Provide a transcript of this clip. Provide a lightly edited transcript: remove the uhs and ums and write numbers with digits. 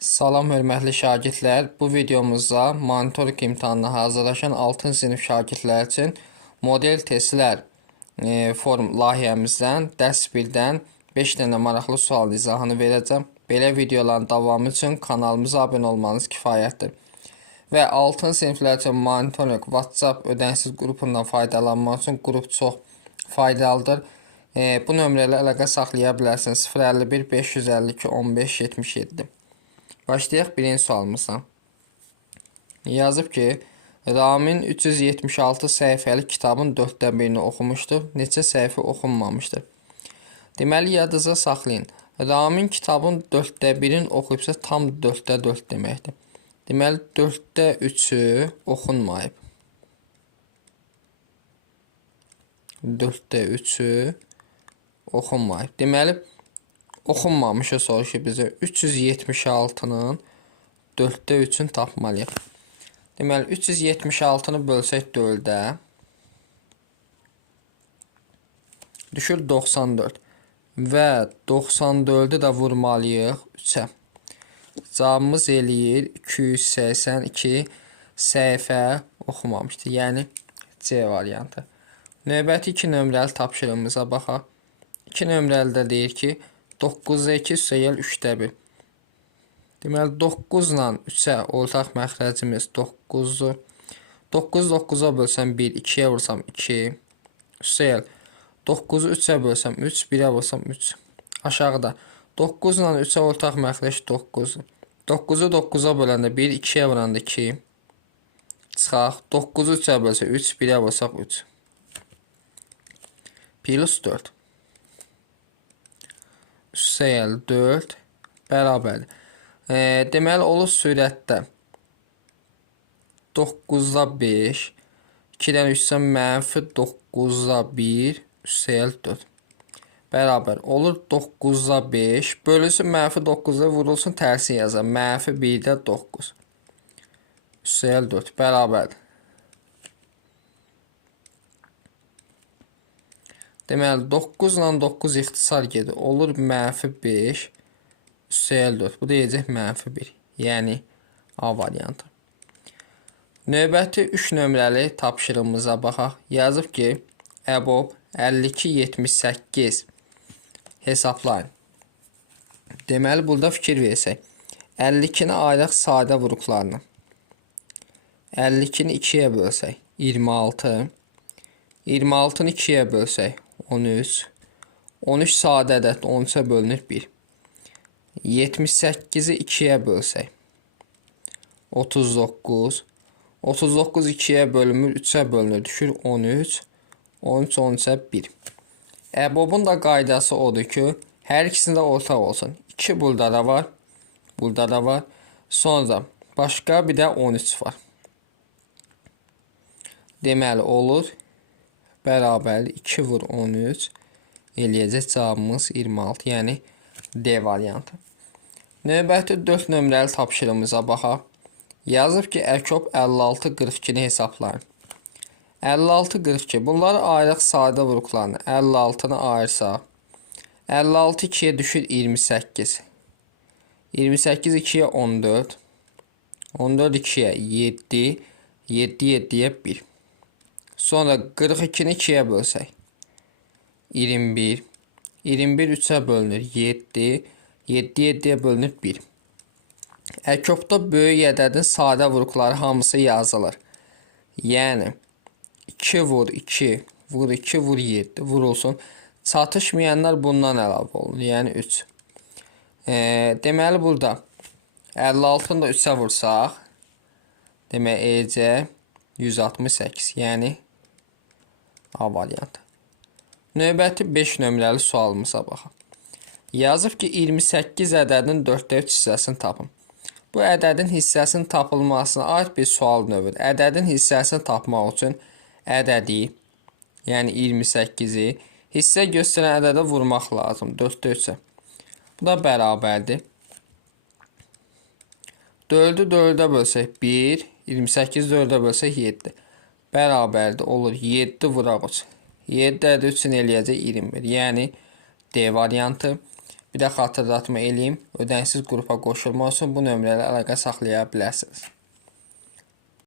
Salam hörmətli şagirdlər. Bu videomuzda monitoring imtahanına hazırlaşan 6-cı sinif şagirdlər üçün model testlər form layihəmizdən dərs 1-dən 5 dənə maraqlı sual izahını verəcəm. Belə videoların davamı üçün kanalımıza abunə olmanız kifayətdir. Və 6-cı siniflər üçün monitoring WhatsApp ödənişsiz qrupundan faydalanmaq üçün qrup çox faydalıdır. Bu nömrələ əlaqə saxlaya bilərsiniz. 051 552 15 77. Başlayaq birinci sualımızdan. Yazıb ki, Ramin 376 səhifəli kitabın 4də birini oxumuşdur, neçə səhifə oxunmamışdır. Deməli, yadınızda saxlayın. Ramin kitabın 4də birini oxuyubsa tam 4də 4 deməkdir. Deməli, 4də 3'ü oxunmayıb. 4də 3'ü oxunmayıb. Deməli, oxunmamışı soruşur bizə. 376-nın 4də 3'ünü tapmalıyıq. Deməli, 376-nı bölsək 4-də düşür 94. Və 94'ü də vurmalıyıq 3'ə. Cavabımız eləyir 282 səhifə oxumamışdır. Yəni C variantı. Növbəti 2 nömrəli tapşırığımıza baxaq. 2 nömrəli də deyir ki, 9'da 2 sayıl 3'də 1. Deməli, 9 ilə 3'ə ortaq məxrəcimiz 9'dur. 9'u 9'a bölsəm 1, 2'yə vursam 2. Sayıl. 9'u 3'ə bölsəm 3, 1'ə vursam 3. Aşağıda 9 ilə 3'ə ortaq məxrəc 9'dur. 9'u 9'a böləndə 1, 2'yə vuranda 2. Çıxaq. 9'u 3'ə bölsə 3, 1'ə vursaq 3. Plus 4. Sayıl 4 bərabərdir. Deməli, olur sürətdə 9'da 5, 2'dən 3'dən mənfi 9'da 1, sayıl 4. Bərabər olur 9'da 5, bölünsün mənfi 9'da vurulsun tərsi yazar. Mənfi 1'də 9. Sayıl 4 bərabərdir. Deməli, 9 ilə 9 ixtisar gedir. Olur mənfi 5, sayıl 4. Bu deyəcək mənfi 1. Yəni, A variantı. Növbəti 3 nömrəli tapşırığımıza baxaq. Yazıb ki, EBOB 52-78 hesablayın. Deməli, burada fikir versək. 52'ni ayrıq sadə vuruqlarını. 52'ni 2'yə bölsək 26. 26'nı 2'yə bölsək 13. 13 sadə ədəd 13'ə bölünür 1. 78'i 2'yə bölsək 39. 39 2'yə bölünmür 3'ə bölünür düşür 13. 13 13'ə 1. EBOB-un da qaydası odur ki, hər ikisində ortaq olsun. 2 burada da var. Burada da var. Sonra başqa bir də 13 var. Deməli olur bərabərdir 2 vur 13 eləyəcək cavabımız 26. Yəni D variantı. Növbəti 4 nömrəli tapşırığımıza baxaq. Yazıb ki, əkop 56-42-ni hesablayın. 56-42 bunları ayrıq sadə vuruqlarını 56'nı ayırsaq 56 2'yə düşür 28. 28 2'yə 14. 14 2'yə 7. 7 7'yə 1. Sonra 42'ni 2'yə bölsək 21. 21 3'ə bölünür 7. 7 7'yə bölünür 1. Əkopda böyük ədədin sadə vuruqları hamısı yazılır. Yəni 2 vur 2 vur 2 vur 7 vurulsun. Çatışmayanlar bundan əlavə olunur. Yəni 3. Deməli, burada 56'ını da 3'ə vursaq demək EC 168. Yəni A variantı. Növbəti 5 nömrəli sualımıza baxaq. Yazıb ki, 28 ədədinin 4də 3 hissəsini tapın. Bu ədədin hissəsinin tapılmasına aid bir sual növüdür. Ədədin hissəsini tapmaq üçün ədədi, yəni 28'i hissə göstərən ədədə vurmaq lazım. 4də 3'ə. Bu da bərabərdir. 4'ü 4'ə bölsək 1, 28 4'ə bölsək 7. Bərabərdir olur 7 vuraq 3. 7 ədəd üçün eləyəcək 21. Yəni D variantı. Bir də xatırlatma eləyim, ödənişsiz qrupa qoşulmaq üçün bu nömrələ əlaqə saxlaya bilərsiniz.